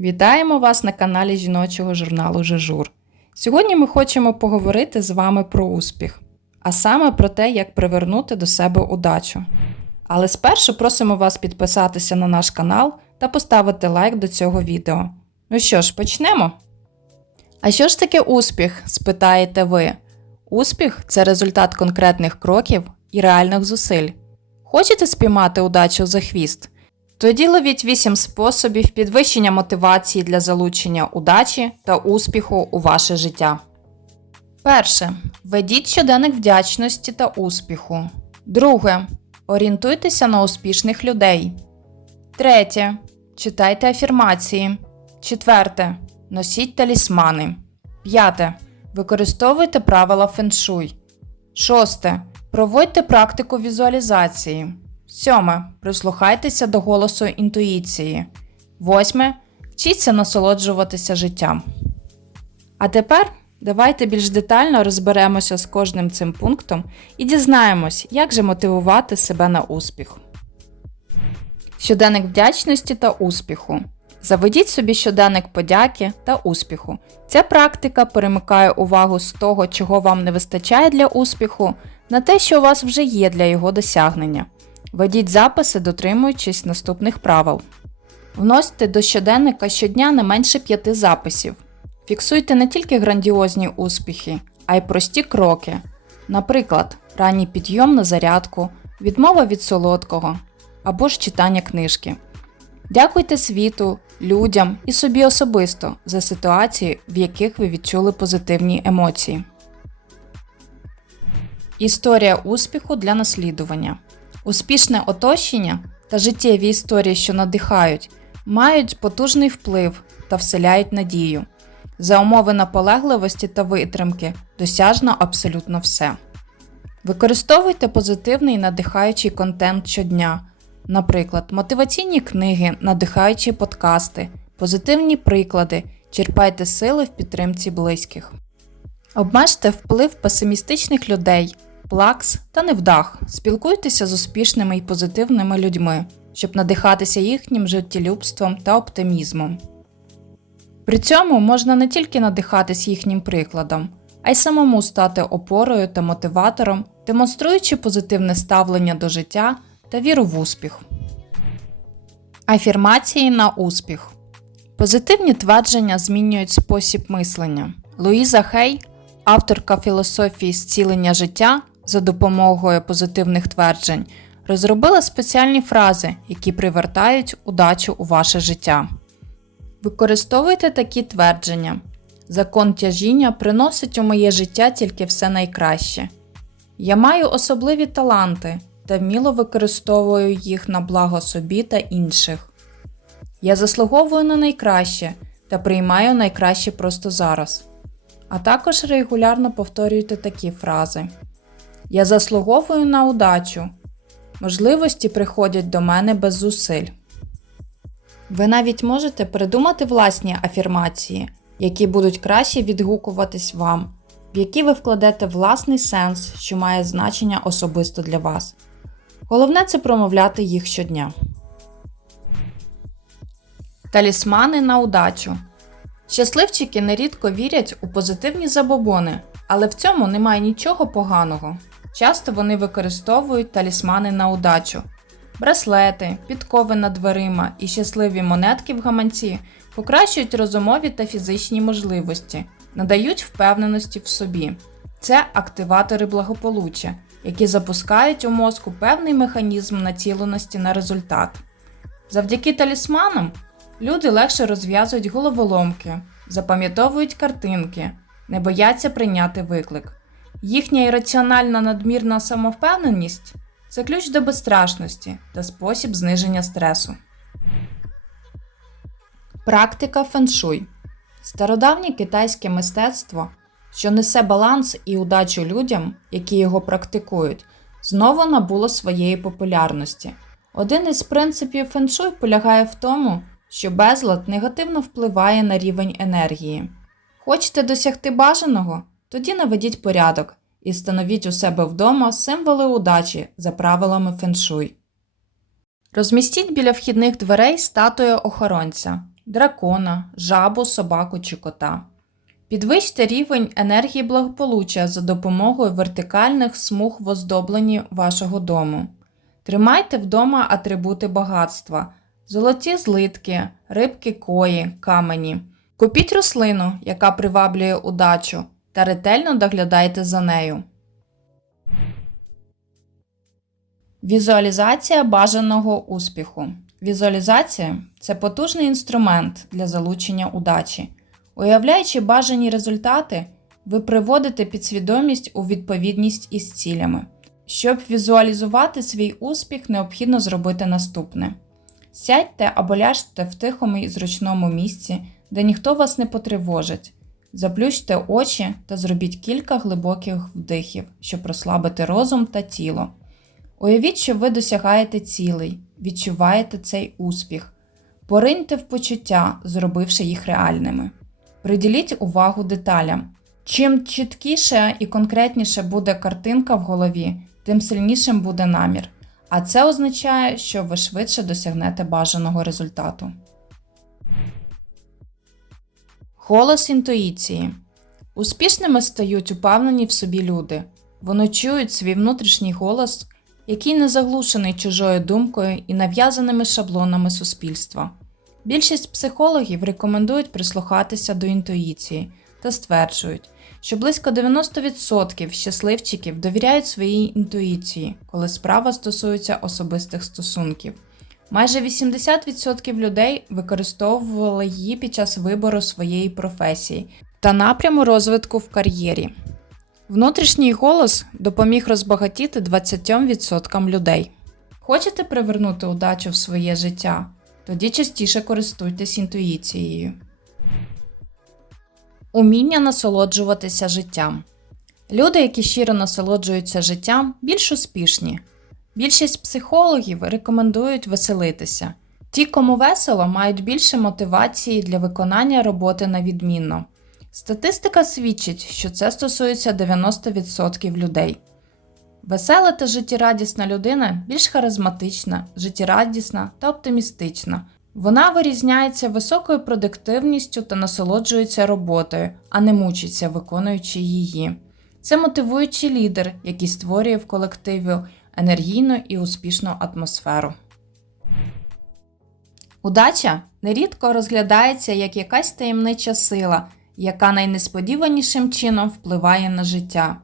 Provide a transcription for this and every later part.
Вітаємо вас на каналі жіночого журналу Жежур. Сьогодні ми хочемо поговорити з вами про успіх, а саме про те, як привернути до себе удачу. Але спершу просимо вас підписатися на наш канал та поставити лайк до цього відео. Ну що ж, почнемо. А що ж таке успіх? спитаєте ви. Успіх це результат конкретних кроків і реальних зусиль. Хочете спіймати удачу за хвіст? Тоді ловіть 8 способів підвищення мотивації для залучення удачі та успіху у ваше життя. Перше. Ведіть щоденник вдячності та успіху. Друге. Орієнтуйтеся на успішних людей. Третє. Читайте афірмації. Четверте. Носіть талісмани. П'яте. Використовуйте правила феншуй. Шосте. Проводьте практику візуалізації. Сьоме. Прислухайтеся до голосу інтуїції. Восьме. Вчіться насолоджуватися життям. А тепер давайте більш детально розберемося з кожним цим пунктом і дізнаємось, як же мотивувати себе на успіх. Щоденник вдячності та успіху. Заведіть собі щоденник подяки та успіху. Ця практика перемикає увагу з того, чого вам не вистачає для успіху, на те, що у вас вже є для його досягнення. Ведіть записи, дотримуючись наступних правил. Вносьте до щоденника щодня не менше п'яти записів. Фіксуйте не тільки грандіозні успіхи, а й прості кроки. Наприклад, ранній підйом на зарядку, відмова від солодкого або ж читання книжки. Дякуйте світу, людям і собі особисто за ситуації, в яких ви відчули позитивні емоції. Історія успіху для наслідування. Успішне оточення та життєві історії, що надихають, мають потужний вплив та вселяють надію. За умови наполегливості та витримки досяжно абсолютно все. Використовуйте позитивний надихаючий контент щодня, наприклад, мотиваційні книги, надихаючі подкасти, позитивні приклади, черпайте сили в підтримці близьких. Обмежте вплив песимістичних людей, плакс та невдах. Спілкуйтеся з успішними і позитивними людьми, щоб надихатися їхнім життєлюбством та оптимізмом. При цьому можна не тільки надихатись їхнім прикладом, а й самому стати опорою та мотиватором, демонструючи позитивне ставлення до життя та віру в успіх. Афірмації на успіх. Позитивні твердження змінюють спосіб мислення. Луїза Хей, авторка філософії зцілення життя за допомогою позитивних тверджень, розробила спеціальні фрази, які привертають удачу у ваше життя. Використовуйте такі твердження. Закон тяжіння приносить у моє життя тільки все найкраще. Я маю особливі таланти та вміло використовую їх на благо собі та інших. Я заслуговую на найкраще та приймаю найкраще просто зараз. А також регулярно повторюйте такі фрази: Я заслуговую на удачу. Можливості приходять до мене без зусиль. Ви навіть можете придумати власні афірмації, які будуть краще відгукуватись вам, в які ви вкладете власний сенс, що має значення особисто для вас. Головне це промовляти їх щодня. Талісмани на удачу. Щасливчики нерідко вірять у позитивні забобони, але в цьому немає нічого поганого. Часто вони використовують талісмани на удачу. Браслети, підкови над дверима і щасливі монетки в гаманці покращують розумові та фізичні можливості, надають впевненості в собі. Це активатори благополуччя, які запускають у мозку певний механізм націленості на результат. Завдяки талісманам люди легше розв'язують головоломки, запам'ятовують картинки, не бояться прийняти виклик. Їхня ірраціональна надмірна самовпевненість це ключ до безстрашності та спосіб зниження стресу. Практика феншуй стародавнє китайське мистецтво, що несе баланс і удачу людям, які його практикують, знову набуло своєї популярності. Один із принципів феншуй полягає в тому, що безлад негативно впливає на рівень енергії. Хочете досягти бажаного? Тоді наведіть порядок і встановіть у себе вдома символи удачі за правилами феншуй. Розмістіть біля вхідних дверей статую охоронця. дракона, жабу, собаку чи кота. Підвищте рівень енергії благополуччя за допомогою вертикальних смуг в оздобленні вашого дому. Тримайте вдома атрибути багатства, золоті злитки, рибки кої, камені. Купіть рослину, яка приваблює удачу, та ретельно доглядайте за нею. Візуалізація бажаного успіху. Візуалізація це потужний інструмент для залучення удачі. Уявляючи бажані результати, ви приводите підсвідомість у відповідність із цілями. Щоб візуалізувати свій успіх, необхідно зробити наступне: сядьте або ляжте в тихому і зручному місці, де ніхто вас не потривожить. Заплющте очі та зробіть кілька глибоких вдихів, щоб розслабити розум та тіло. Уявіть, що ви досягаєте цілей, відчуваєте цей успіх. Пориньте в почуття, зробивши їх реальними. Приділіть увагу деталям. Чим чіткіше і конкретніше буде картинка в голові, тим сильнішим буде намір. А це означає, що ви швидше досягнете бажаного результату. Голос інтуїції. Успішними стають упевнені в собі люди. Вони чують свій внутрішній голос, який не заглушений чужою думкою і нав'язаними шаблонами суспільства. Більшість психологів рекомендують прислухатися до інтуїції та стверджують, що близько 90% щасливчиків довіряють своїй інтуїції, коли справа стосується особистих стосунків. Майже 80% людей використовували її під час вибору своєї професії та напряму розвитку в кар'єрі. Внутрішній голос допоміг розбагатіти 20% людей. Хочете привернути удачу в своє життя? Тоді частіше користуйтесь інтуїцією. Уміння насолоджуватися життям. Люди, які щиро насолоджуються життям, більш успішні. Більшість психологів рекомендують веселитися. Ті, кому весело, мають більше мотивації для виконання роботи на відмінно. Статистика свідчить, що це стосується 90% людей. Весела та життєрадісна людина більш харизматична, життєрадісна та оптимістична. Вона вирізняється високою продуктивністю та насолоджується роботою, а не мучиться, виконуючи її. Це мотивуючий лідер, який створює в колективі енергійну і успішну атмосферу. Удача нерідко розглядається як якась таємнича сила, яка найнесподіванішим чином впливає на життя.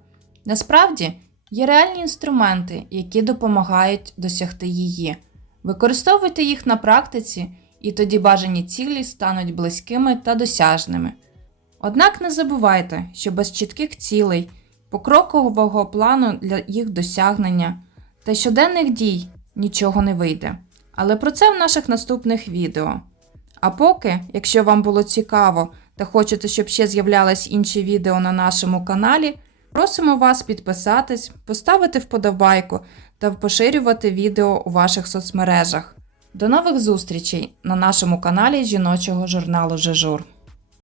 Насправді є реальні інструменти, які допомагають досягти її. Використовуйте їх на практиці, і тоді бажані цілі стануть близькими та досяжними. Однак не забувайте, що без чітких цілей, покрокового плану для їх досягнення та щоденних дій нічого не вийде. Але про це в наших наступних відео. А поки, якщо вам було цікаво та хочете, щоб ще з'являлись інші відео на нашому каналі, просимо вас підписатись, поставити вподобайку та поширювати відео у ваших соцмережах. До нових зустрічей на нашому каналі жіночого журналу Жежур.